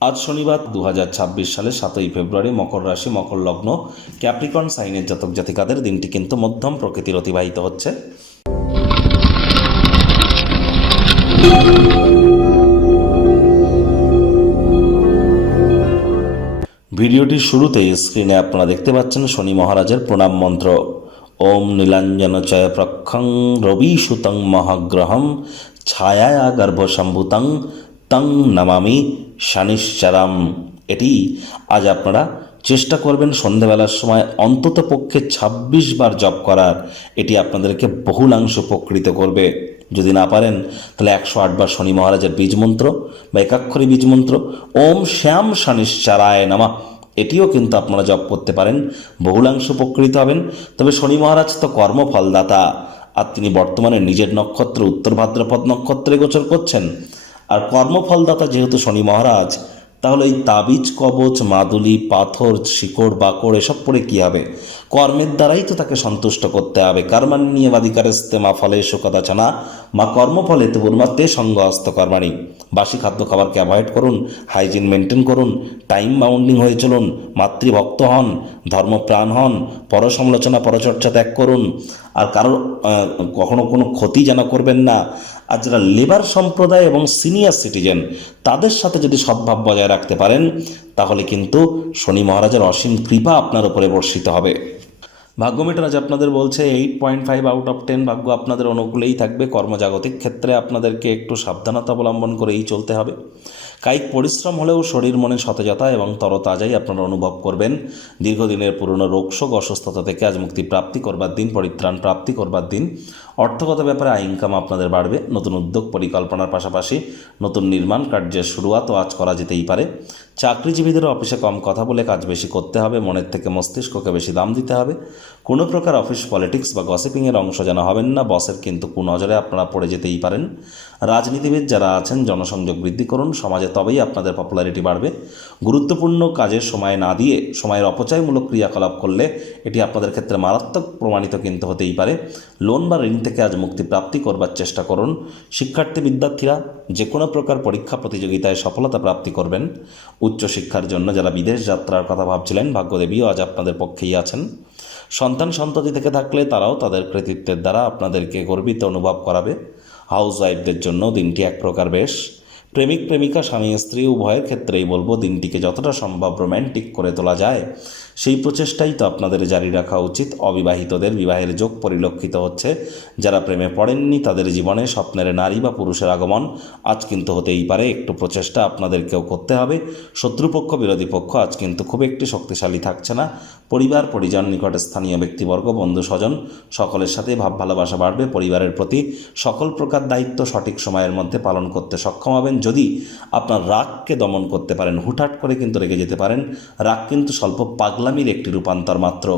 আজ শনিবার 2026 সালের 7ই ফেব্রুয়ারি, মকর রাশি, মকর লগ্ন, ক্যাপ্রিকর্ন সাইনের জাতক জাতিকাদের দিনটি কিন্তু মধ্যম প্রকৃতির অতিবাহিত হচ্ছে। ভিডিওটির শুরুতেই স্ক্রিনে আপনারা দেখতে পাচ্ছেন শনি মহারাজের প্রণাম মন্ত্র। ওম নীলাঞ্জন চয় প্রক্ষং রবি সুতং মহাগ্রহম ছায়া গর্ভসম্ভূতং তং নমামি শনিশ্চরম। এটি আজ আপনারা চেষ্টা করবেন সন্ধ্যাবেলার সময় অন্তত পক্ষে 26 বার জপ করার। এটি আপনাদেরকে বহুলাংশ উপকৃত করবে। যদি না পারেন তাহলে 108 বার শনি মহারাজের বীজ মন্ত্র বা একাক্ষরী বীজ মন্ত্র ওম শ্যাম শনিশ্চরায় নমঃ, এটিও কিন্তু আপনারা জপ করতে পারেন, বহুলাংশ উপকৃত হবেন। তবে শনি মহারাজ তো কর্মফলদাতা, আর তিনি বর্তমানে নিজের নক্ষত্র উত্তর ভাদ্রপদ নক্ষত্রে গোচর করছেন। আর কর্মফলদাতা যেহেতু শনি মহারাজ, তাহলে এই তাবিজ কবচ মাদুলি পাথর শিকড় বাকড় এসব পরে কী হবে? কর্মের দ্বারাই তো তাকে সন্তুষ্ট করতে হবে। কর্মাণ্যেবাধিকারস্তে মা ফলেষু কদাচন মা কর্মফলে তুর্মাতে সঙ্গ হস্ত কর্মাণি। বাসি খাদ্য খাবারকে অ্যাভয়েড করুন, হাইজিন মেনটেন করুন, টাইম বাউন্ডিং হয়ে চলুন, মাতৃভক্ত হন, ধর্মপ্রাণ হন, পরসমালোচনা পরচর্চা ত্যাগ করুন, আর কারোর কখনো কোনো ক্ষতি যেন করবেন না। আর যারা লেবার সম্প্রদায় এবং সিনিয়র সিটিজেন, তাদের সাথে যদি সদ্ভাব বজায় রাখতে পারেন, তাহলে কিন্তু শনি মহারাজের অসীম কৃপা আপনার উপরে বর্ষিত হবে। ভাগ্য মিটার আজ আপনাদের বলছে 8.5 আউট অফ 10 ভাগ্য আপনাদের অনুকূলেই থাকবে। কর্মজাগতিক ক্ষেত্রে আপনাদেরকে একটু সাবধানতা অবলম্বন করেই চলতে হবে। কায়িক পরিশ্রম হলেও শরীর মনে সতেজতা এবং তরতাজাই আপনারা অনুভব করবেন। দীর্ঘদিনের পুরনো রোগশোক অসুস্থতা থেকে আজ মুক্তি প্রাপ্তি করবার দিন, পরিত্রাণ প্রাপ্তি করবার দিন। অর্থগত ব্যাপারে আয় ইনকাম আপনাদের বাড়বে। নতুন উদ্যোগ পরিকল্পনার পাশাপাশি নতুন নির্মাণ কার্যের শুরুয়াতও আজ করা যেতেই পারে। চাকরিজীবীদের অফিসে কম কথা বলে কাজ বেশি করতে হবে, মনের থেকে মস্তিষ্ককে বেশি দাম দিতে হবে। কোনো প্রকার অফিস পলিটিক্স বা গসিপিংয়ের অংশ যেন হবেন না, বসের কিন্তু কুনজরে আপনারা পড়ে যেতেই পারেন। রাজনীতিবিদ যারা আছেন জনসংযোগ বৃদ্ধি করুন, সমাজে তবেই আপনাদের পপুলারিটি বাড়বে। গুরুত্বপূর্ণ কাজের সময় না দিয়ে সময়ের অপচয়মূলক ক্রিয়াকলাপ করলে এটি আপনাদের ক্ষেত্রে মারাত্মক প্রমাণিত কিন্তু হতেই পারে। লোন বা ঋণ থেকে আজ মুক্তি প্রাপ্তি করবার চেষ্টা করুন। শিক্ষার্থী বিদ্যার্থীরা যে কোনো প্রকার পরীক্ষা প্রতিযোগিতায় সফলতা প্রাপ্তি করবেন। উচ্চশিক্ষার জন্য যারা বিদেশ যাত্রার কথা ভাবছিলেন, ভাগ্যদেবীও আজ আপনাদের পক্ষেই আছেন। সন্তান সন্ততি থেকে থাকলে তারাও তাদের কৃতিত্বের দ্বারা আপনাদেরকে গর্বিত অনুভব করাবে। হাউস ওয়াইফদের জন্য দিনটি এক প্রকার বেশ। প্রেমিক প্রেমিকা স্বামী স্ত্রী উভয়ের ক্ষেত্রেই বলবো দিনটিকে যতটা সম্ভব রোম্যান্টিক করে তোলা যায় সেই প্রচেষ্টাই তো আপনাদের জারি রাখা উচিত। অবিবাহিতদের বিবাহের যোগ পরিলক্ষিত হচ্ছে। যারা প্রেমে পড়েননি তাদের জীবনে স্বপ্নের নারী বা পুরুষের আগমন আজ কিন্তু হতেই পারে। একটু প্রচেষ্টা আপনাদেরকেও করতে হবে। শত্রুপক্ষ বিরোধী পক্ষ আজ কিন্তু খুব একটি শক্তিশালী থাকছে না। পরিবার পরিজন নিকটে স্থানীয় ব্যক্তিবর্গ বন্ধু স্বজন সকলের সাথে ভাব ভালোবাসা বাড়বে। পরিবারের প্রতি সকল প্রকার দায়িত্ব সঠিক সময়ের মধ্যে পালন করতে সক্ষম হবেন। যদি আপনার রাগকে দমন করতে পারেন, হুটহাট করে কিন্তু রেগে যেতে পারেন। রাগ কিন্তু স্বল্প পাগলামির একটি রূপান্তর মাত্র।